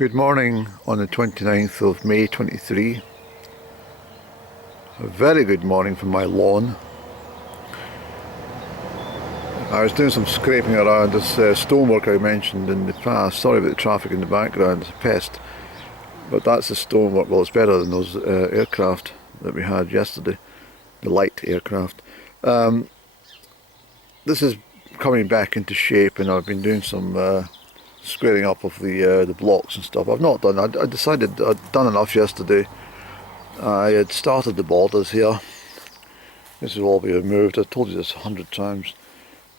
Good morning on the 29th of May 23. A very good morning from my lawn. I was doing some scraping around this stonework I mentioned in the past. Sorry about the traffic in the background, it's a pest. But that's the stonework. Well, it's better than those aircraft that we had yesterday, the light aircraft. This is coming back into shape, and I've been doing some squaring up of the blocks and stuff. I've not done. I decided I'd done enough yesterday. I had started the borders here. This will all be removed. I told you this 100 times.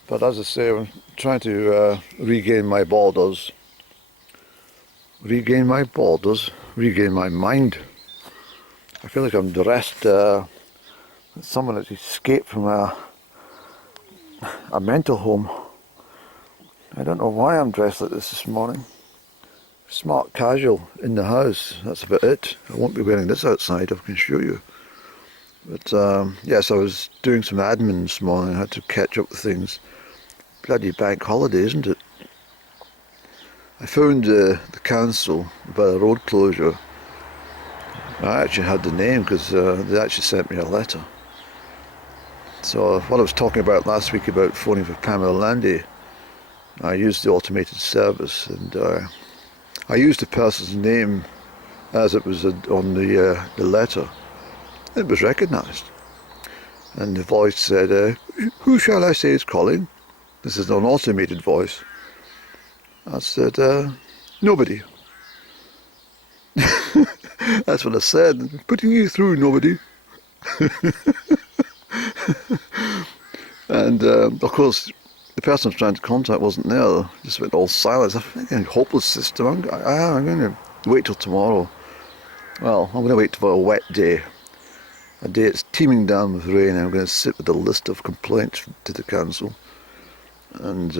But as I say, I'm trying to regain my borders. Regain my borders. Regain my mind. I feel like I'm dressed. Someone has escaped from a mental home. I don't know why I'm dressed like this morning. Smart casual in the house, that's about it. I won't be wearing this outside, I can show you. But yes, I was doing some admin this morning. I had to catch up with things. Bloody bank holiday, isn't it? I found the council about a road closure. I actually had the name because they actually sent me a letter. So what I was talking about last week about phoning for Pamela Landy, I used the automated service, and I used the person's name as it was on the letter. It was recognised, and the voice said, "Who shall I say is calling?" This is an automated voice. I said, "Nobody." That's what I said. "Putting you through, nobody." And of course, the person I was trying to contact wasn't there. Just went all silent. I think a hopeless system. I'm going to wait till tomorrow. Well, I'm going to wait for a wet day. A day it's teeming down with rain. I'm going to sit with a list of complaints to the council and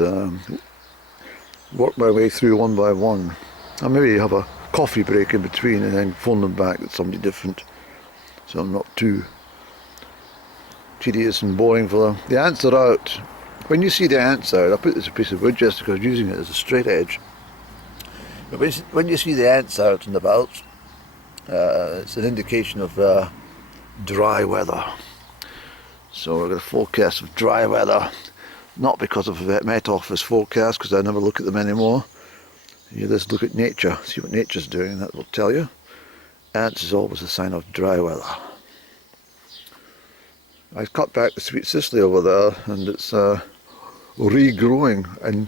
work my way through one by one. I'll maybe have a coffee break in between and then phone them back with somebody different, so I'm not too tedious and boring for them. The ants are out. When you see the ants out, I put this piece of wood just because I was using it as a straight edge. But when you see the ants out and about, it's an indication of dry weather. So we've got a forecast of dry weather, not because of the Met Office forecast, because I never look at them anymore. You just look at nature, see what nature's doing, and that will tell you. Ants is always a sign of dry weather. I cut back the sweet cicely over there, and it's regrowing in,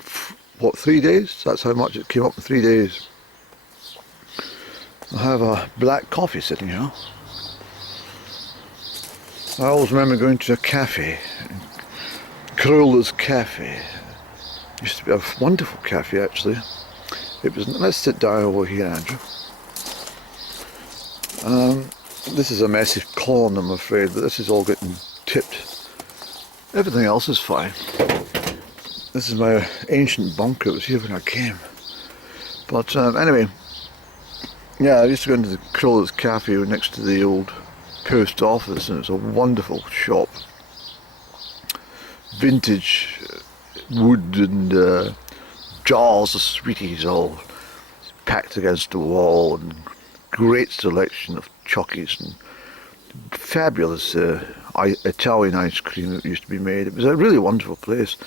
what, 3 days? That's how much it came up in 3 days. I have a black coffee sitting here. I always remember going to a cafe, Crieff's Cafe. Used to be a wonderful cafe, actually. It was. Let's sit down over here, Andrew. This is a messy corn, I'm afraid, but this is all getting tipped. Everything else is fine. This is my ancient bunker. It was here when I came. But anyway, yeah, I used to go into the Crieff's Cafe next to the old post office, and it's a wonderful shop. Vintage wood and jars of sweeties all packed against the wall, and great selection of chockies and fabulous Italian ice cream that used to be made. It was a really wonderful place,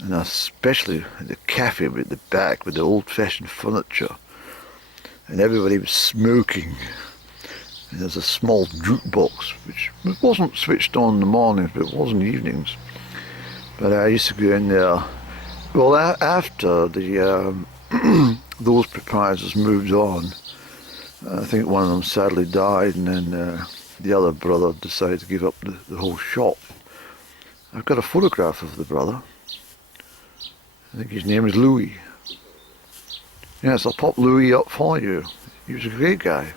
and especially the cafe at the back with the old-fashioned furniture, and everybody was smoking. And there's a small jukebox which wasn't switched on in the mornings, but it was in the evenings. But I used to go in there. Well, after the those proprietors moved on, I think one of them sadly died, and then the other brother decided to give up the whole shop. I've got a photograph of the brother. I think his name is Louis. Yes, I'll pop Louis up for you. He was a great guy.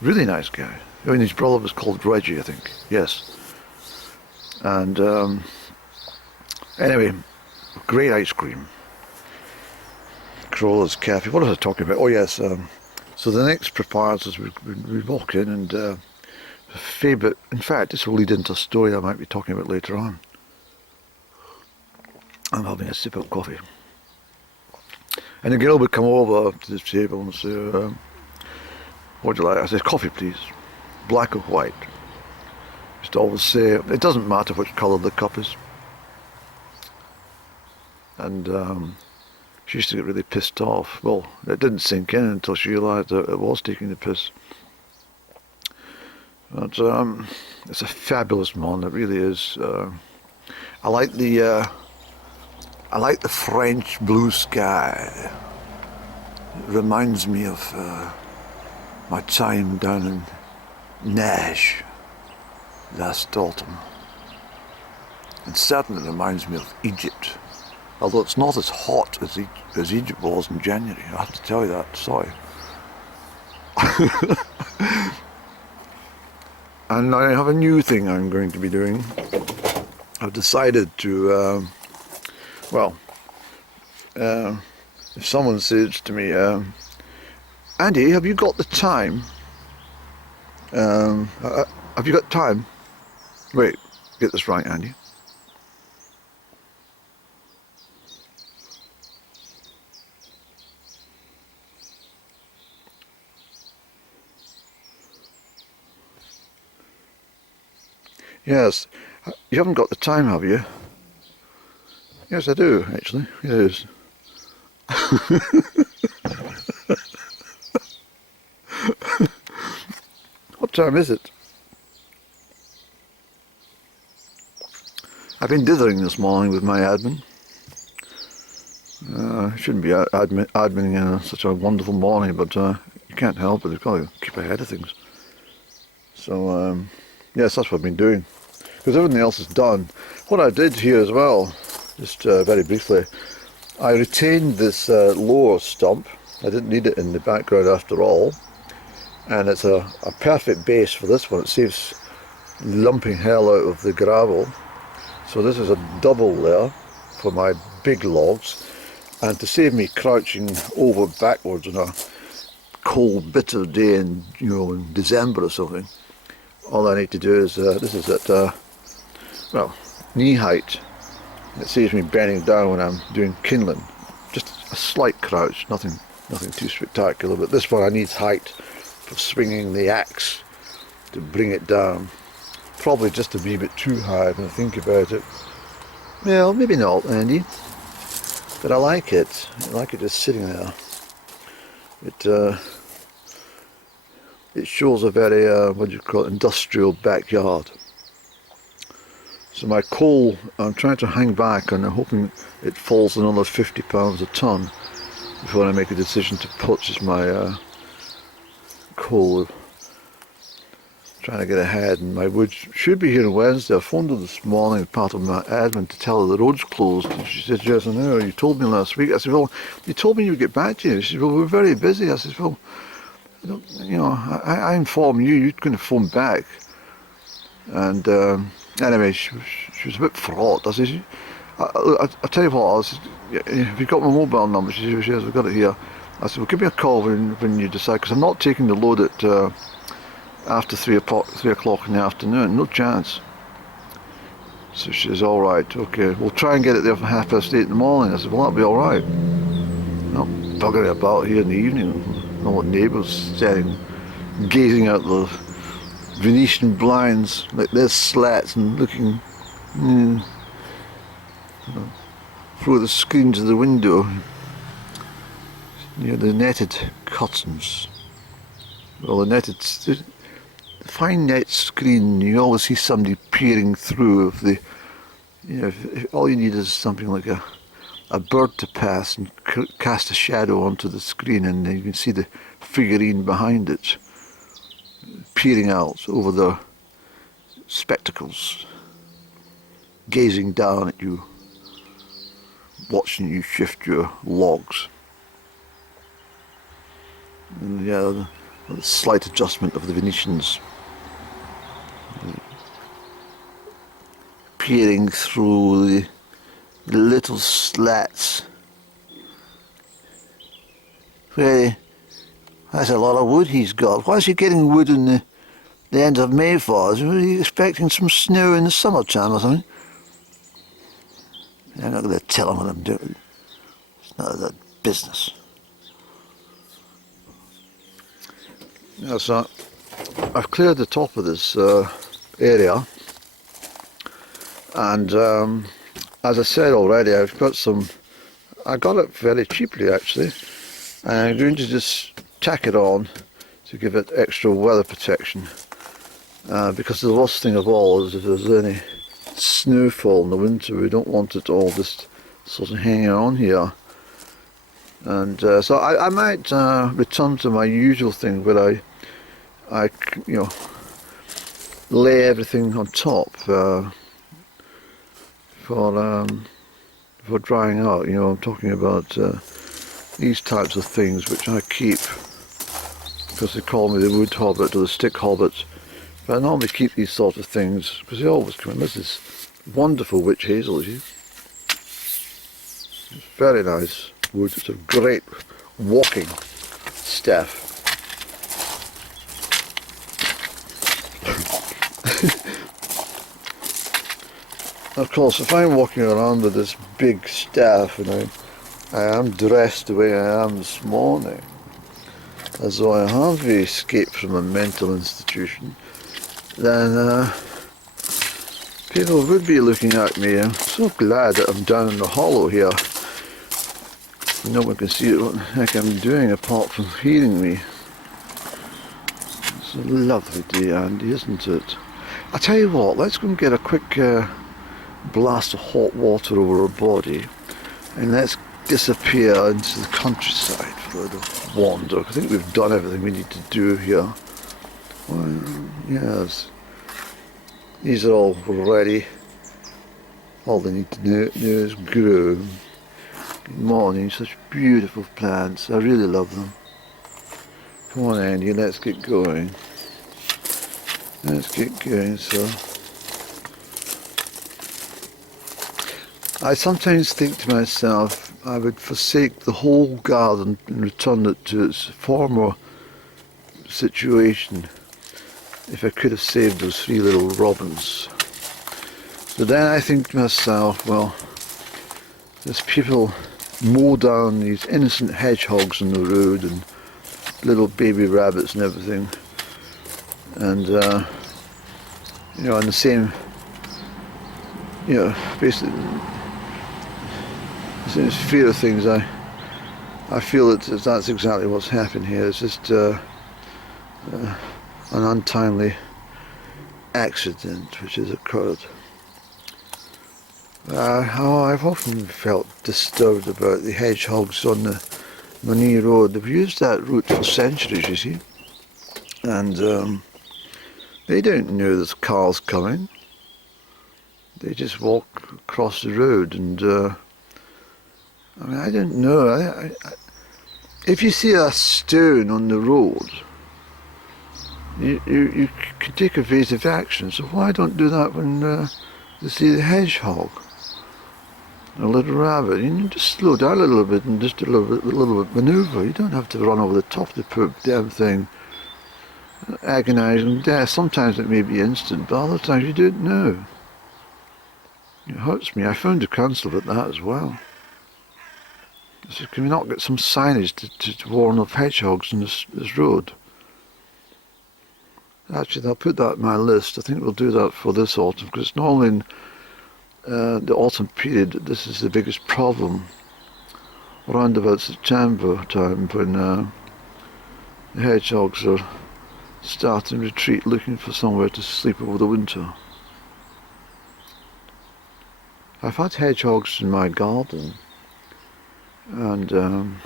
Really nice guy. I mean, his brother was called Reggie, I think. Yes. And anyway, great ice cream. Crieff's Cafe. What was I talking about? Oh yes. So the next proprietors, we walk in, and a favourite. In fact, this will lead into a story I might be talking about later on. I'm having a sip of coffee. And the girl would come over to the table and say, what do you like? I said, coffee please, black or white. Used to always say, it doesn't matter which colour the cup is. And she used to get really pissed off. Well, it didn't sink in until she realised that it was taking the piss. But it's a fabulous morning, it really is. I like the French blue sky. It reminds me of my time down in Neige last autumn. And certainly reminds me of Egypt. Although it's not as hot as Egypt was in January, I have to tell you that, sorry. And I have a new thing I'm going to be doing. I've decided to, if someone says to me, Andy, have you got the time? Have you got time? Wait, get this right, Andy. Yes, you haven't got the time, have you? Yes, I do, actually. Yes. What time is it? I've been dithering this morning with my admin. I shouldn't be adminning such a wonderful morning, but you can't help it. You've got to keep ahead of things. So, yes, that's what I've been doing. Because everything else is done. What I did here as well, just very briefly, I retained this lower stump. I didn't need it in the background after all. And it's a perfect base for this one. It saves lumping hell out of the gravel. So this is a double layer for my big logs. And to save me crouching over backwards on a cold, bitter day in, in December or something, all I need to do is, this is at, knee height. It saves me bending down when I'm doing kindling. Just a slight crouch, nothing too spectacular, but this one I need height for swinging the axe to bring it down. Probably just a wee bit too high when I think about it. Well, maybe not, Andy. But I like it. I like it just sitting there. It shows a very, industrial backyard. So my coal, I'm trying to hang back and I'm hoping it falls another £50 a tonne before I make a decision to purchase my coal. Trying to get ahead, and my wood should be here on Wednesday. I phoned her this morning, part of my admin, to tell her the road's closed. And she said, yes, I know, you told me last week. I said, well, you told me you would get back to you. She said, well, we're very busy. I said, well, I informed you, you're going to phone back. And anyway, she was a bit fraught. I said, I'll tell you what, I said, have you got my mobile number? She said, yes, I've got it here. I said, well, give me a call when you decide, because I'm not taking the load at after 3 o'clock in the afternoon, no chance. So she says, all right, okay, we'll try and get it there for 8:30 in the morning. I said, well, that'll be all right. Not buggering about here in the evening, all the neighbours standing, gazing out the Venetian blinds like they're slats and looking through the screens of the window near the netted curtains. Well, the fine net screen, you always see somebody peering through. If all you need is something like a bird to pass and cast a shadow onto the screen, and then you can see the figurine behind it peering out over the spectacles, gazing down at you, watching you shift your logs. And yeah, the slight adjustment of the Venetians, peering through the little slats. Really, that's a lot of wood he's got. Why is he getting wood in the end of May for? Is he expecting some snow in the summertime or something? I'm not going to tell him what I'm doing. It's not that business. Yeah, so I've cleared the top of this area, and as I said already, I've got some, I got it very cheaply actually, and I'm going to just tack it on to give it extra weather protection, because the worst thing of all is if there's any snowfall in the winter, we don't want it all just sort of hanging on here. And so I might return to my usual thing where I you know, lay everything on top for drying out. You know, I'm talking about these types of things which I keep, because they call me the wood hobbit or the stick hobbit. But I normally keep these sort of things because they always come in. This is wonderful witch hazel, you see. It's very nice wood. It's a great walking staff. Of course, if I'm walking around with this big staff and I am dressed the way I am this morning, as though I have escaped from a mental institution, then people would be looking at me. I'm so glad that I'm down in the hollow here. No one can see what the heck I'm doing apart from hearing me. It's a lovely day, Andy, isn't it? I tell you what, let's go and get a quick blast of hot water over our body, and let's disappear into the countryside for a little wander. I think we've done everything we need to do here. Well, yes, these are all ready. All they need to do is grow. Good morning, such beautiful plants. I really love them. Come on, Andy, let's get going. Let's get going. So I sometimes think to myself, I would forsake the whole garden and return it to its former situation if I could have saved those 3 little robins. But then I think to myself, well, there's people mow down these innocent hedgehogs on the road and little baby rabbits and everything, and you know, in the same, you know, basically the same sphere of things, I feel that that's exactly what's happened here. It's just an untimely accident which has occurred. I've often felt disturbed about the hedgehogs on the Monee Road. They've used that route for centuries, you see, and they don't know there's cars coming. They just walk across the road, and I mean, I don't know. If you see a stone on the road, you can take evasive action. So why don't do that when you see the hedgehog? A little rabbit, you know, just slow down a little bit and just a little bit manoeuvre. You don't have to run over the top of the poor damn thing. Agonising death. Sometimes it may be instant, but other times you don't know. It hurts me. I found a council about that as well. I said, can we not get some signage to warn of hedgehogs on this road? Actually, I'll put that in my list. I think we'll do that for this autumn, because it's normally in the autumn period, this is the biggest problem, around about September time, when the hedgehogs are starting retreat, looking for somewhere to sleep over the winter. I've had hedgehogs in my garden, and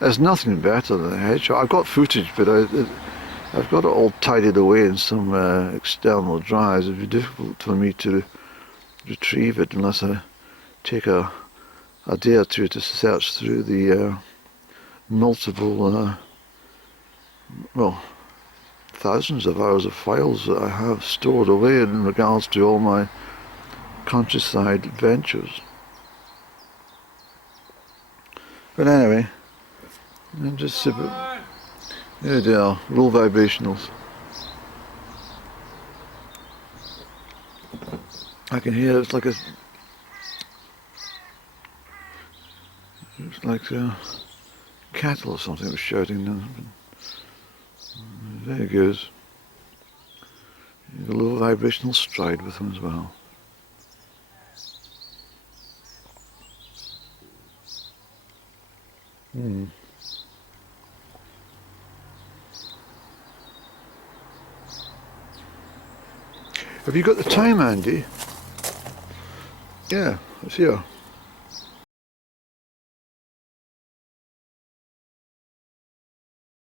there's nothing better than a hedgehog. I've got footage, but I've got it all tidied away in some external drives. It'd be difficult for me to retrieve it unless I take a day or two to search through the multiple, well, thousands of hours of files that I have stored away in regards to all my countryside adventures. But anyway, I'm just super. There they are, low vibrationals. I can hear it's like a Looks like cattle or something was shouting them. Very good. A little vibrational stride with them as well. Have you got the time, Andy? Yeah, it's here.